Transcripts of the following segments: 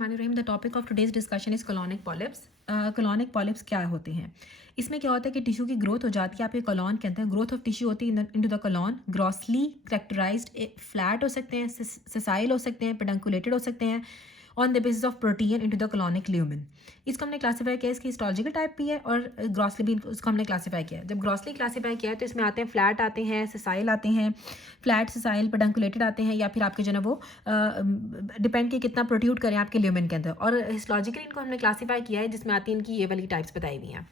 The topic of today's discussion is colonic polyps. Colonic polyps क्या होते हैं? इसमें क्या होता है कि टिश्यू की ग्रोथ हो जाती है, आपके कोलॉन कहते हैं, ग्रोथ ऑफ टिश्यू होती है into the colon, grossly characterised, flat हो सकते हैं, सेसाइल हो सकते हैं, पेडंकुलेटेड हो सकते हैं on the basis of protein into the colonic lumen. इसको हमने क्लासीफाई किया, इसकी हिस्टोलॉजिकल टाइप भी है और ग्रॉसली भी इसको हमने क्लासीफाई किया। जब ग्रॉसली क्लासीफाई किया है तो इसमें आते हैं फ्लैट आते हैं, सेसाइल आते हैं, फ्लैट सेसाइल पेडंकुलेटेड आते हैं, या फिर आपके जो है वो डिपेंड कि कितना प्रोट्यूट करें आपके ल्यूमेन के अंदर। और हिस्टोलॉजिकली इनको हमने क्लासीफाई किया है जिसमें आती है इनकी ये वाली टाइप्स बताई हुई हैं।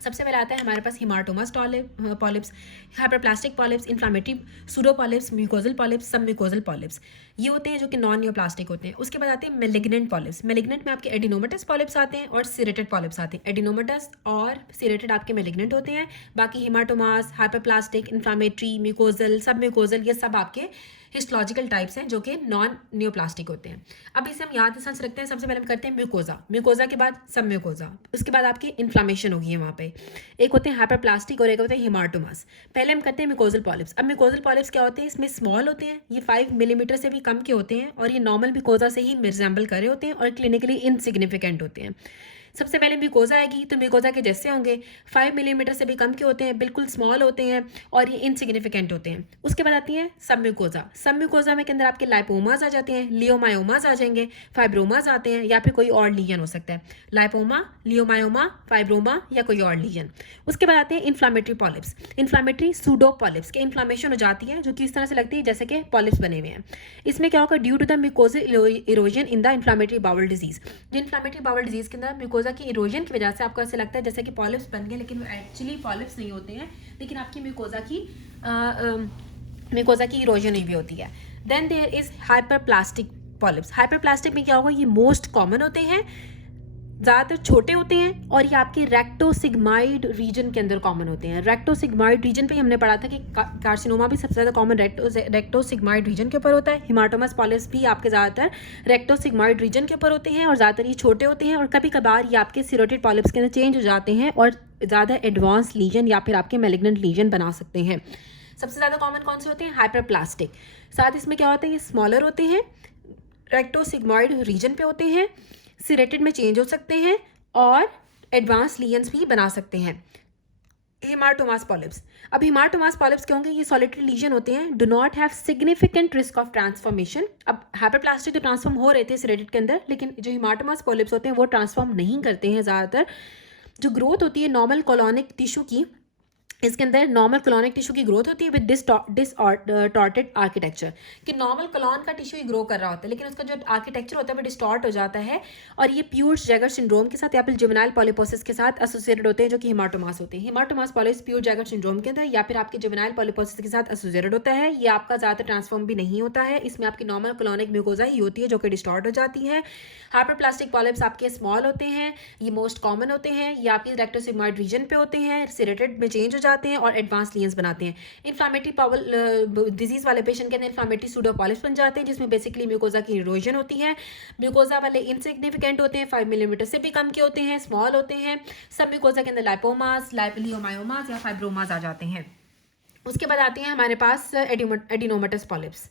सबसे पहले आता है हमारे पास hamartomatous polyps, hyperplastic polyps, inflammatory pseudopolyps, mucosal polyps, submucosal polyps, ये होते हैं जो कि नॉन न्यूप्लास्टिक होते हैं। उसके बाद आते हैं मेलिग्नेंट पॉलिप्स। मेलिग्नेंट में आपके एडिनोमेटस पॉलिप्स आते हैं और सिरेटेड पॉलिप्स आते हैं। एडिनोमेटस और सिरेटेड आपके मेलिग्नेंट होते हैं। बाकी हिमाटोमास, हाइपरप्लास्टिक, इन्फ्लामेटरी, म्यूकोजल, सब म्यूकोजल, ये सब आपके हिस्टोलॉजिकल टाइप्स हैं जो कि नॉन न्यूप्लास्टिक होते हैं। अब इसे हम याद समझ रखते हैं। सबसे पहले हम करते हैं म्यूकोजा, म्यूकोजा के बाद सब म्यूकोजा, उसके बाद आपकी इन्फ्लामेशन होगी है वहाँ पे। एक होते हैं हाइपरप्लास्टिक और एक होते हैं हिमाटोमास। पहले हम करते हैं म्यूकोजल पॉलिप्स। अब म्यूकोजल पॉलिप्स क्या होते हैं? इसमें स्मॉल होते हैं, ये 5 मिलीमीटर से भी कम के होते हैं और ये नॉर्मल म्यूकोजा से ही रिजेंबल करे होते हैं और क्लिनिकली इनसिग्निफिकेंट होते हैं। सबसे पहले म्यूकोजा आएगी तो म्यूकोजा के जैसे होंगे, 5 मिलीमीटर से भी कम के होते हैं, बिल्कुल स्मॉल होते हैं और ये इनसिग्निफिकेंट होते हैं। उसके बाद आती है सब म्यूकोजा। सब म्यूकोजा में के अंदर आपके लाइपोमास आ जाते हैं, लियोमायोमास आ जाएंगे, फाइब्रोमास आते हैं, या फिर कोई और लीजन हो सकता है, लाइपोमा, लियोमायोमा, फाइब्रोमा या कोई और लीजन। उसके बाद आते हैं inflammatory polyps, inflammatory pseudo polyps के इन्फ्लामेशन हो जाती है जो कि इस तरह से लगती है जैसे कि पॉलिप्स बने हुए हैं। इसमें क्या होगा? Due to the mucosal erosion in the inflammatory bowel disease. जो इन्फ्लामेटरी बाउल डिजीज के अंदर म्यूकोजा की इरोजन की वजह से आपको ऐसे लगता है जैसे कि पॉलिप्स बन गए, लेकिन वो एक्चुअली पॉलिप्स नहीं होते हैं, लेकिन आपकी म्यूकोजा की इरोजन ही भी होती है। Then there is hyperplastic polyps. Hyperplastic में क्या होगा? ये मोस्ट कॉमन होते हैं, ज़्यादातर छोटे होते हैं और ये आपके रेक्टोसिग्माइड रीजन के अंदर कॉमन होते हैं। रेक्टोसिग्माइड रीजन पे हमने पढ़ा था कि कार्सिनोमा भी सबसे ज़्यादा कॉमन रेक्टोसिग्माइड रीजन के ऊपर होता है। हिमाटोमस पॉलिप्स भी आपके ज़्यादातर रेक्टोसिग्माइड रीजन के ऊपर होते हैं और ज़्यादातर ये छोटे होते हैं और कभी कभार ये आपके सिरोटेड पॉलिप्स के अंदर चेंज हो जाते हैं और ज़्यादा एडवांस लीजन या फिर आपके मेलिग्नेंट लीजन बना सकते हैं। सबसे ज़्यादा कॉमन कौन से होते हैं? हाइपरप्लास्टिक। साथ इसमें क्या होता है? ये स्मॉलर होते हैं, रेक्टोसिग्माइड रीजन पे होते हैं, सिरेटेड में चेंज हो सकते हैं और एडवांस लीजन्स भी बना सकते हैं। हिमाटोमास पॉलिप्स। अब हिमाटोमास पॉलिप्स क्या होंगे? ये सॉलिटरी लीजन होते हैं, do not have significant risk of transformation. अब हाइपरप्लास्टिक तो ट्रांसफॉर्म हो रहे थे सिरेटेड के अंदर, लेकिन जो हिमाटोमास पॉलिप्स होते हैं वो ट्रांसफॉर्म नहीं करते हैं ज़्यादातर। जो ग्रोथ होती है नॉर्मल कोलोनिक टिश्यू की, इसके अंदर नॉर्मल कोलोनिक टिश्यू की ग्रोथ होती है विद डिसटॉर्टेड आर्किटेक्चर, कि नॉर्मल कोलॉन का टिश्यू ही ग्रो कर रहा होता है लेकिन उसका जो आर्किटेक्चर होता है वो डिस्टॉर्ट हो जाता है और ये प्यूर्स जैगर सिंड्रोम के साथ या फिर जुवेनाइल पॉलिपोसिस के साथ एसोसिएटेड होते हैं जो कि हिमाटोमास होते हैं। हिमाटोमास पॉलिप्स प्यूर जैगर सिंड्रोम के अंदर या फिर आपके जुवेनाइल पॉलिपोसिस के साथ एसोसिएटेड होता है। ये आपका ज़्यादातर ट्रांसफॉर्म भी नहीं होता है, इसमें आपकी नॉर्मल कोलोनिक म्यूकोजा ही होती है जो कि डिस्टॉर्ट हो जाती है। हाइपरप्लास्टिक पॉलिप्स आपके स्मॉल होते हैं, ये मोस्ट कॉमन होते हैं, ये आपके रेक्टोसिग्माइड रीजन पे होते हैं, सिरेटेड में चेंज हो जाते हैं और एडवांस लीजन्स बनाते हैं। इन्फ्लामेटरी पावल डिजीज वाले पेशेंट के अंदर इन्फ्लामेटरी सूडोपॉलिप्स बन जाते हैं जिसमें बेसिकली म्यूकोजा की इरोजन होती है। म्यूकोजा वाले इनसिग्निफिकेंट होते हैं, 5 मिलीमीटर से भी कम के होते हैं, स्मॉल होते हैं। सब म्यूकोजा के अंदर लाइपोमास, लियोमायोमास या फाइब्रोमास आ जाते हैं। उसके बाद आते हैं हमारे पास adenomatous polyps.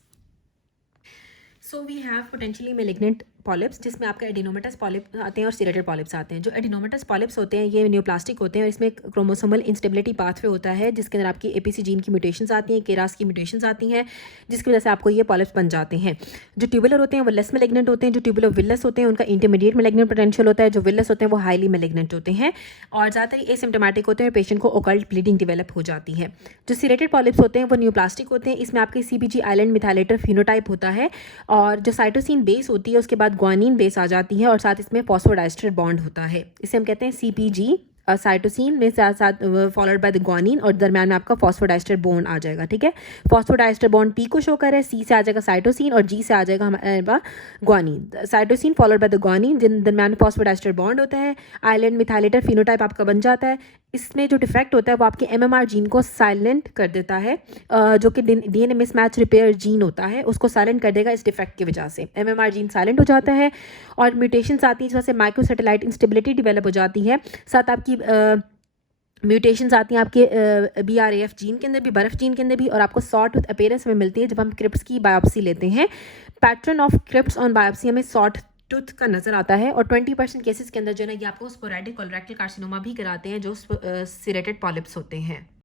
So we have potentially malignant polyps जिसमें आपका एडिनोमेटस पॉलिप आते हैं और सिरेटेड पॉलिप्स आते हैं। जो एडिनोमेटस पॉलिप्स होते हैं ये न्यूप्लास्टिक होते हैं और इसमें क्रोमोसोमल इंस्टेबिलिटी पाथवे होता है जिसके अंदर आपकी एपीसी जीन की म्यूटेशंस आती हैं, केरास की म्यूटेशंस आती हैं जिसकी वजह से आपको ये पॉलिप्स बन जाते हैं। जो ट्यूबुलर होते हैं वो लेस मेलिग्नेंट होते हैं, जो ट्यूबुलर विलस होते हैं उनका इंटरमीडिएट मेलिग्नेंट पोटेंशियल होता है, जो विलस होते हैं वो हाईली मेलिग्नेंट होते हैं और ज़्यादातर एसिम्प्टोमेटिक होते हैं और पेशेंट को ओकल्ट ब्लीडिंग डेवलप हो जाती है। जो सिरेटेड पॉलिप्स होते हैं वो न्यूप्लास्टिक होते हैं, इसमें आपके सीपीजी आइलैंड मिथाइलेटर फिनोटाइप होता है और जो साइटोसिन बेस होती है उसके बाद ग्वानिन बेस आ जाती है और साथ इसमें फॉस्फोडाइस्टर बॉन्ड होता है, इसे हम कहते हैं सीपीजी। साइटोसिन में साथ साथ फॉलोड बाय द ग्वानिन और दरम्यान में आपका फॉस्फोडाइस्टर बॉन्ड आ जाएगा। ठीक है, फॉस्फोडाइस्टर बॉन्ड पी को शो कर है, सी से आ जाएगा साइटोसिन और जी से आ जाएगा हमारा guanine. Cytosine followed by the guanine जिन दरम्यान में फॉस्फोडाइस्टर बॉन्ड होता है, आइलैंड मिथाइलेटर फिनोटाइप आपका बन जाता है। इसमें जो डिफेक्ट होता है वो आपके एमएमआर जीन को साइलेंट कर देता है, जो कि डीएनए मिसमैच रिपेयर जीन होता है उसको साइलेंट कर देगा। इस डिफेक्ट की वजह से एमएमआर जीन साइलेंट हो जाता है और म्यूटेशंस आती हैं, इस वजह से माइक्रोसैटेलाइट इंस्टेबिलिटी डेवलप हो जाती है। साथ आपकी म्यूटेशंस आती हैं आपके BRAF जीन के अंदर भी, बर्फ जीन के अंदर भी, और आपको सॉट विथ अपीयरेंस में मिलती है जब हम क्रिप्स की बायोप्सी लेते हैं। Pattern of crypts on biopsy हमें सॉट टूथ का नज़र आता है, और 20% केसेस के अंदर जो है ना ये आपको स्पोरेडिक कोलोरेक्टल कार्सिनोमा भी कराते हैं, जो सिरेटेड पॉलिप्स होते हैं।